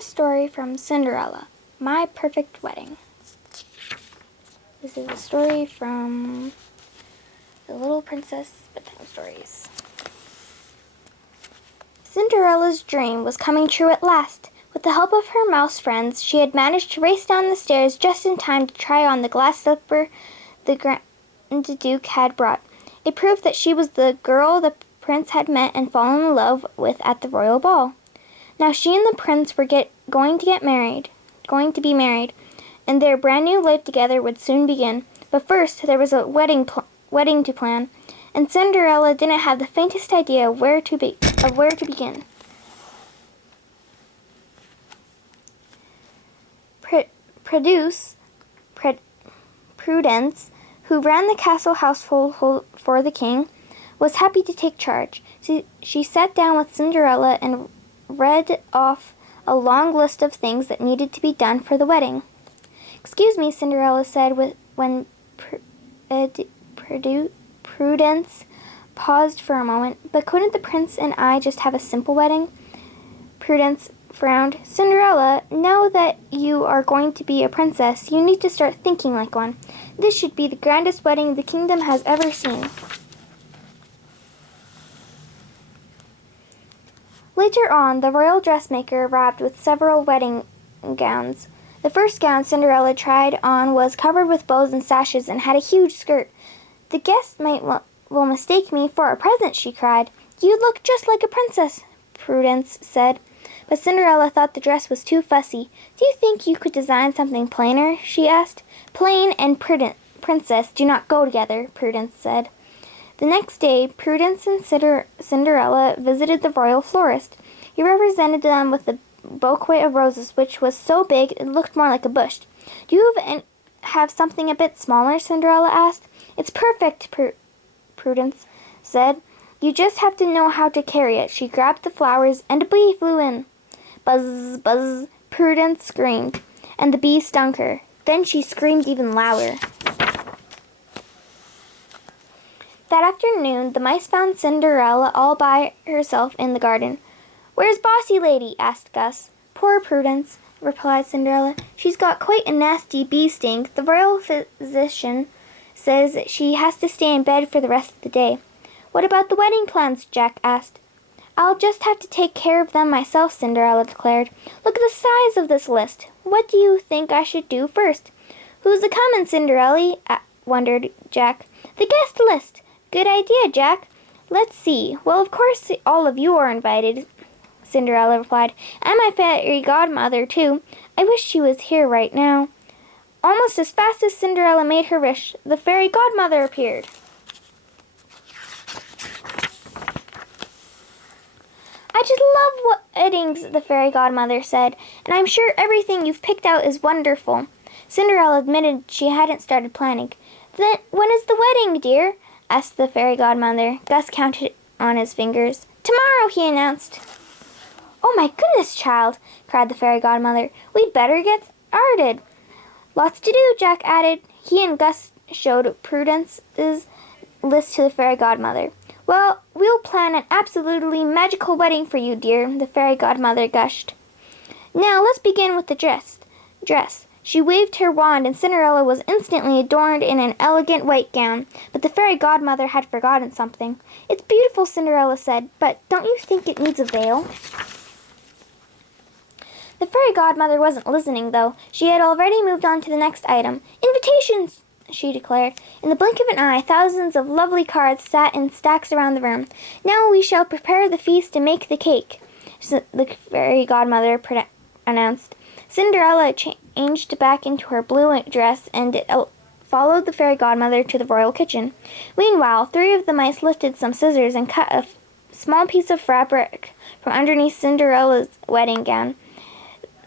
a story from Cinderella, My Perfect Wedding. This is a story from The Little Princess Bedtime Stories. Cinderella's dream was coming true at last. With the help of her mouse friends, she had managed to race down the stairs just in time to try on the glass slipper the Grand Duke had brought. It proved that she was the girl the prince had met and fallen in love with at the royal ball. Now she and the prince were going to be married, and their brand new life together would soon begin. But first, there was a wedding to plan, and Cinderella didn't have the faintest idea where to begin. Prudence, who ran the castle household for the king, was happy to take charge. She sat down with Cinderella and read off a long list of things that needed to be done for the wedding. "Excuse me," Cinderella said when Prudence paused for a moment, "but couldn't the prince and I just have a simple wedding?" Prudence frowned. "Cinderella, now that you are going to be a princess, you need to start thinking like one. This should be the grandest wedding the kingdom has ever seen." Later on, the royal dressmaker arrived with several wedding gowns. The first gown Cinderella tried on was covered with bows and sashes and had a huge skirt. "The guests will mistake me for a present," she cried. "You look just like a princess," Prudence said. But Cinderella thought the dress was too fussy. "Do you think you could design something plainer?" she asked. "Plain and princess do not go together," Prudence said. The next day, Prudence and Cinderella visited the royal florist. He represented them with a bouquet of roses, which was so big it looked more like a bush. "Do you have something a bit smaller?" Cinderella asked. "It's perfect," Prudence said. "You just have to know how to carry it." She grabbed the flowers, and a bee flew in. "Buzz, buzz," Prudence screamed, and the bee stung her. Then she screamed even louder. That afternoon, the mice found Cinderella all by herself in the garden. "Where's Bossy Lady?" asked Gus. "Poor Prudence," replied Cinderella. "She's got quite a nasty bee sting. The royal physician says she has to stay in bed for the rest of the day." "What about the wedding plans?" Jack asked. "I'll just have to take care of them myself," Cinderella declared. "Look at the size of this list. What do you think I should do first?" "Who's a-comin', Cinderella?" wondered Jack. "The guest list." "Good idea, Jack. Let's see. Well, of course all of you are invited," Cinderella replied. "And my fairy godmother, too. I wish she was here right now." Almost as fast as Cinderella made her wish, the fairy godmother appeared. "I just love weddings," the fairy godmother said, "and I'm sure everything you've picked out is wonderful." Cinderella admitted she hadn't started planning. "Then when is the wedding, dear?" asked the fairy godmother. Gus counted on his fingers. "Tomorrow," he announced. "Oh my goodness, child," cried the fairy godmother. "We'd better get started." "Lots to do," Jack added. He and Gus showed Prudence's list to the fairy godmother. "Well, we'll plan an absolutely magical wedding for you, dear," the fairy godmother gushed. "Now let's begin with the dress. She waved her wand, and Cinderella was instantly adorned in an elegant white gown. But the fairy godmother had forgotten something. "It's beautiful," Cinderella said, "but don't you think it needs a veil?" The fairy godmother wasn't listening, though. She had already moved on to the next item. "Invitations!" she declared. In the blink of an eye, thousands of lovely cards sat in stacks around the room. "Now we shall prepare the feast and make the cake," the fairy godmother announced. Cinderella changed back into her blue dress and followed the fairy godmother to the royal kitchen. Meanwhile, 3 of the mice lifted some scissors and cut a small piece of fabric from underneath Cinderella's wedding gown.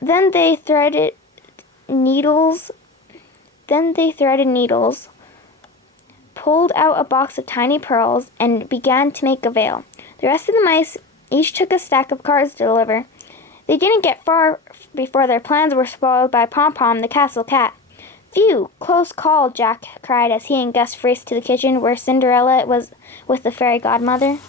Then they threaded needles, pulled out a box of tiny pearls, and began to make a veil. The rest of the mice each took a stack of cards to deliver. They didn't get far before their plans were spoiled by Pom-Pom, the castle cat. "Phew! Close call," Jack cried as he and Gus raced to the kitchen where Cinderella was with the fairy godmother.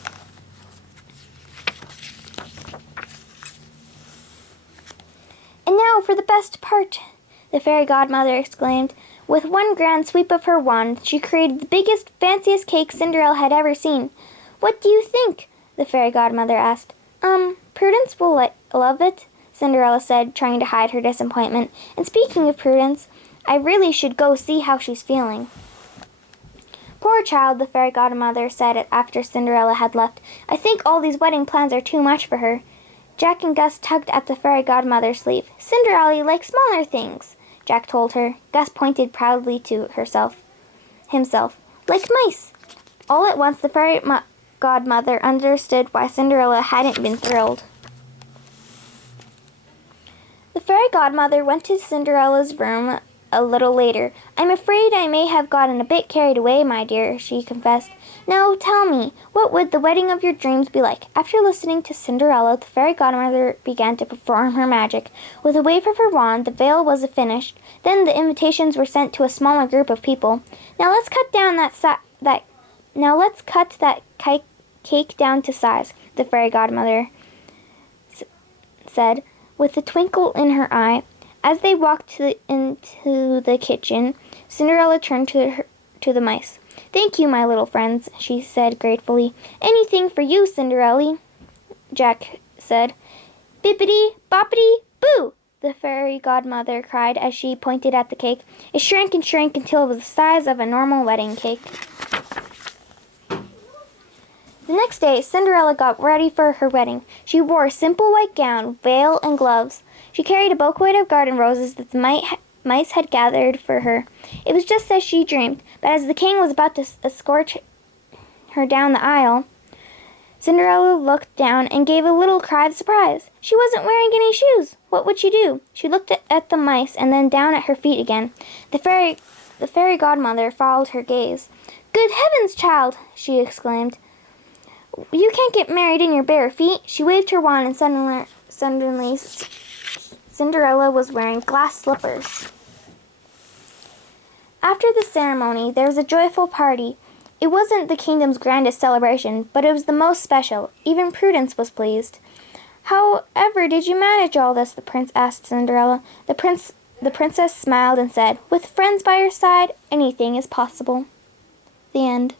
"And now for the best part," the fairy godmother exclaimed. With one grand sweep of her wand, she created the biggest, fanciest cake Cinderella had ever seen. "What do you think?" the fairy godmother asked. Prudence will love it," Cinderella said, trying to hide her disappointment. "And speaking of Prudence, I really should go see how she's feeling." "Poor child," the fairy godmother said after Cinderella had left. "I think all these wedding plans are too much for her." Jack and Gus tugged at the fairy godmother's sleeve. "Cinderella likes smaller things," Jack told her. Gus pointed proudly to himself. "Like mice." All at once the fairy godmother understood why Cinderella hadn't been thrilled. The fairy godmother went to Cinderella's room a little later. "I'm afraid I may have gotten a bit carried away, my dear," she confessed. "Now tell me, what would the wedding of your dreams be like?" After listening to Cinderella, the fairy godmother began to perform her magic. With a wave of her wand, the veil was finished. Then the invitations were sent to a smaller group of people. Now let's cut that cake down to size," the fairy godmother said, with a twinkle in her eye. As they walked into the kitchen, Cinderella turned to the mice. "Thank you, my little friends," she said gratefully. "Anything for you, Cinderella," Jack said. "Bippity, boppity, boo!" the fairy godmother cried as she pointed at the cake. It shrank and shrank until it was the size of a normal wedding cake. The next day, Cinderella got ready for her wedding. She wore a simple white gown, veil, and gloves. She carried a bouquet of garden roses that the mice had gathered for her. It was just as she dreamed, but as the king was about to escort her down the aisle, Cinderella looked down and gave a little cry of surprise. She wasn't wearing any shoes. What would she do? She looked at the mice and then down at her feet again. The fairy godmother followed her gaze. "Good heavens, child!" she exclaimed. "You can't get married in your bare feet." She waved her wand and suddenly Cinderella was wearing glass slippers. After the ceremony, there was a joyful party. It wasn't the kingdom's grandest celebration, but it was the most special. Even Prudence was pleased. "However did you manage all this?" the prince asked Cinderella. The princess smiled and said, "With friends by your side, anything is possible." The end.